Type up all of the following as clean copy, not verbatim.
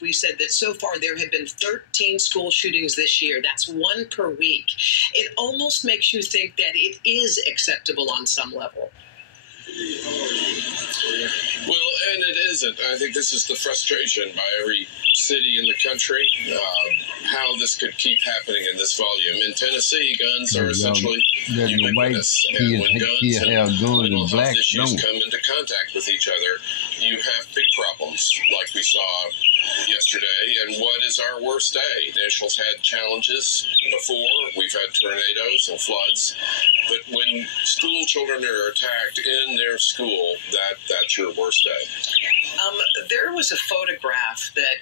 We said that so far there have been 13 school shootings this year. That's one per week. It almost makes you think that it is acceptable on some level. Well, and it isn't. I think this is the frustration by every city in the country, how this could keep happening in this volume. In Tennessee, guns are essentially ubiquitous. And when guns and mental health issues come into contact with each other, you have big problems like we saw yesterday. And what is our worst day? Nashville's had challenges before. We've had tornadoes and floods. But when school children are attacked in their school, that's your worst day. There was a photograph that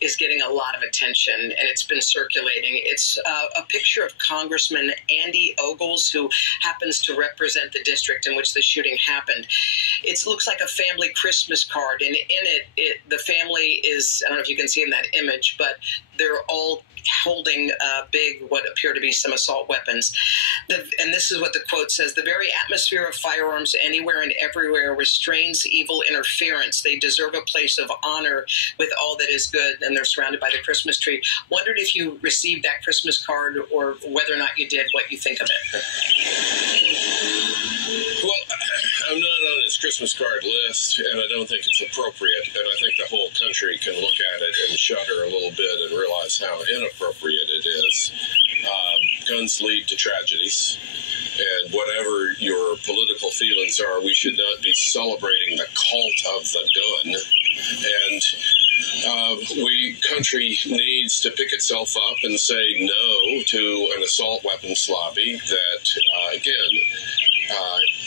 is getting a lot of attention, and it's been circulating. It's a picture of Congressman Andy Ogles, who happens to represent the district in which the shooting happened. It looks like a family Christmas card, and in it the family is, I don't know if you can see in that image, but they're all holding big, what appear to be some assault weapons. And this is what the quote says: "The very atmosphere of firearms anywhere and everywhere restrains evil interference. They deserve a place of honor with all that is good," and they're surrounded by the Christmas tree. Wondered if you received that Christmas card, or whether or not you did, what you think of it. Well, I'm not on his Christmas card list, and I don't think it's appropriate. And I think the whole country can look at it and shudder a little bit and realize how inappropriate it is. Guns lead to tragedies, and whatever your political feelings are, we should not be celebrating the cult of the gun. And country needs to pick itself up and say no to an assault weapons lobby that, again,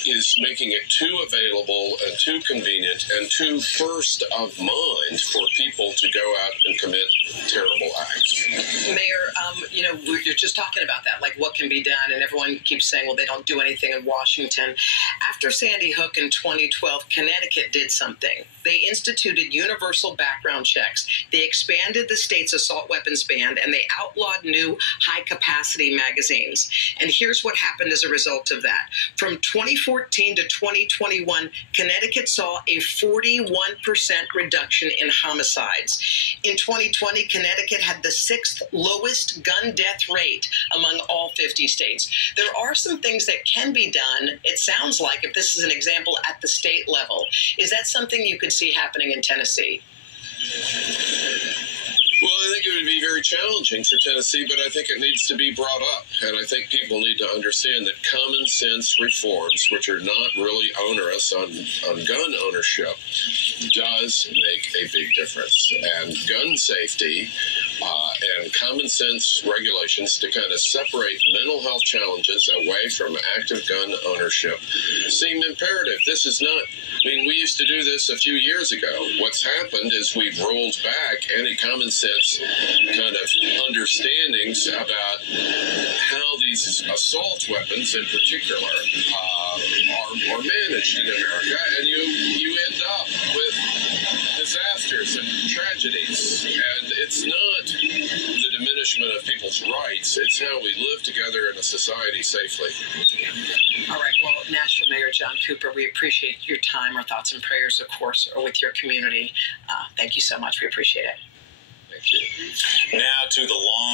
is making it too available and too convenient and too first of mind for people to go out and commit terrible acts. Mayor, you're just talking about that, like what can be done, and everyone keeps saying, well, they don't do anything in Washington. After Sandy Hook in 2012, Connecticut did something. They instituted universal background checks. They expanded the state's assault weapons ban, and they outlawed new high-capacity magazines. And here's what happened as a result of that. From 2014 to 2021, Connecticut saw a 41% reduction in homicides. In 2020, Connecticut had the 6th lowest gun death rate among all 50 states. There are some things that can be done, it sounds like, if this is an example at the state level. Is that something you could see happening in Tennessee? Well, I think it would be very challenging for Tennessee, but I think it needs to be brought up. And I think people need to understand that common sense reforms, which are not really onerous on gun ownership, does make a big difference. And gun safety and common sense regulations to kind of separate mental health challenges away from active gun ownership seem imperative. This is not, we used to do this a few years ago. What's happened is we've rolled back any common sense kind of understandings about how these assault weapons in particular are managed in America, and you end up with disasters and tragedies. And it's not the diminishment of people's rights, it's how we live together in a society safely. All right, well, Nashville Mayor John Cooper, we appreciate your time. Our thoughts and prayers, of course, are with your community. Thank you so much. We appreciate it. Thank you. Now to the long